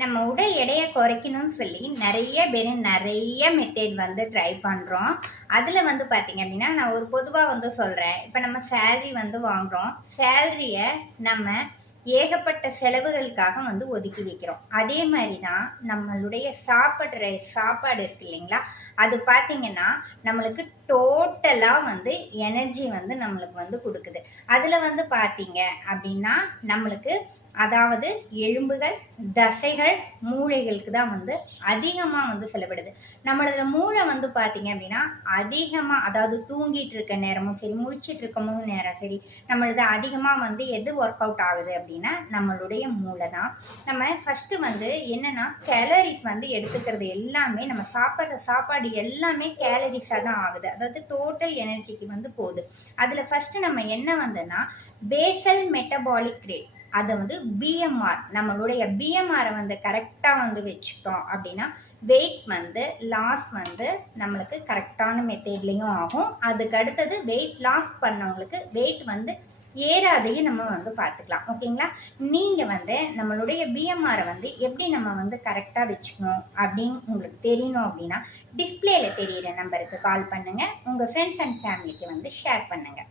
நம்ம உடல் எடையை குறைக்கணும்னு சொல்லி நிறைய பேர் நிறைய மெத்தட் வந்து ட்ரை பண்ணுறோம். அதில் வந்து பார்த்தீங்க அப்படின்னா, நான் ஒரு பொதுவாக வந்து சொல்கிறேன். இப்போ நம்ம சேலரி வந்து வாங்குகிறோம். சேலரியை நம்ம ஏகப்பட்ட செலவுகளுக்காக வந்து ஒதுக்கி வைக்கிறோம். அதே மாதிரி தான் நம்மளுடைய சாப்பிட்ற சாப்பாடு இருக்கு இல்லைங்களா, அது பார்த்தீங்கன்னா நம்மளுக்கு டோட்டலாக வந்து எனர்ஜி வந்து நம்மளுக்கு வந்து கொடுக்குது. அதில் வந்து பார்த்தீங்க அப்படின்னா நம்மளுக்கு அதாவது எலும்புகள், தசைகள், மூளைகளுக்கு தான் வந்து அதிகமாக வந்து செலவிடுது. நம்மளோட மூளை வந்து பார்த்தீங்க அப்படின்னா அதிகமாக, அதாவது தூங்கிட்டு இருக்க நேரமும் சரி, முழிச்சிட்டு இருக்கமும் நேரம் சரி, நம்மளது அதிகமாக வந்து எது ஒர்க் அவுட் ஆகுது அப்படின்னா நம்மளுடைய மூளை தான். நம்ம ஃபஸ்ட்டு வந்து என்னென்னா கேலரிஸ் வந்து எடுத்துக்கிறது எல்லாமே, நம்ம சாப்பிட்ற சாப்பாடு எல்லாமே கேலரிஸாக தான் ஆகுது. அதாவது டோட்டல் எனர்ஜிக்கு வந்து போகுது. அதில் ஃபஸ்ட்டு நம்ம என்ன வந்துன்னா பேசல் மெட்டபாலிக் ரேட், அதை வந்து பிஎம்ஆர், நம்மளுடைய பிஎம்ஆரை வந்து கரெக்டாக வந்து வச்சுட்டோம் அப்படின்னா வெயிட் வந்து லாஸ் வந்து நம்மளுக்கு கரெக்டான மெத்தேட்லேயும் ஆகும். அதுக்கு அடுத்தது வெயிட் லாஸ் பண்ணவங்களுக்கு வெயிட் வந்து ஏறாதையும் நம்ம வந்து பார்த்துக்கலாம். ஓகேங்களா? நீங்கள் வந்து நம்மளுடைய பிஎம்ஆரை வந்து எப்படி நம்ம வந்து கரெக்டாக வச்சுக்கணும் அப்படின்னு உங்களுக்கு தெரியணும் அப்படின்னா டிஸ்பிளேல தெரியிற நம்பருக்கு கால் பண்ணுங்கள். உங்கள் ஃப்ரெண்ட்ஸ் அண்ட் ஃபேமிலிக்கு வந்து ஷேர் பண்ணுங்கள்.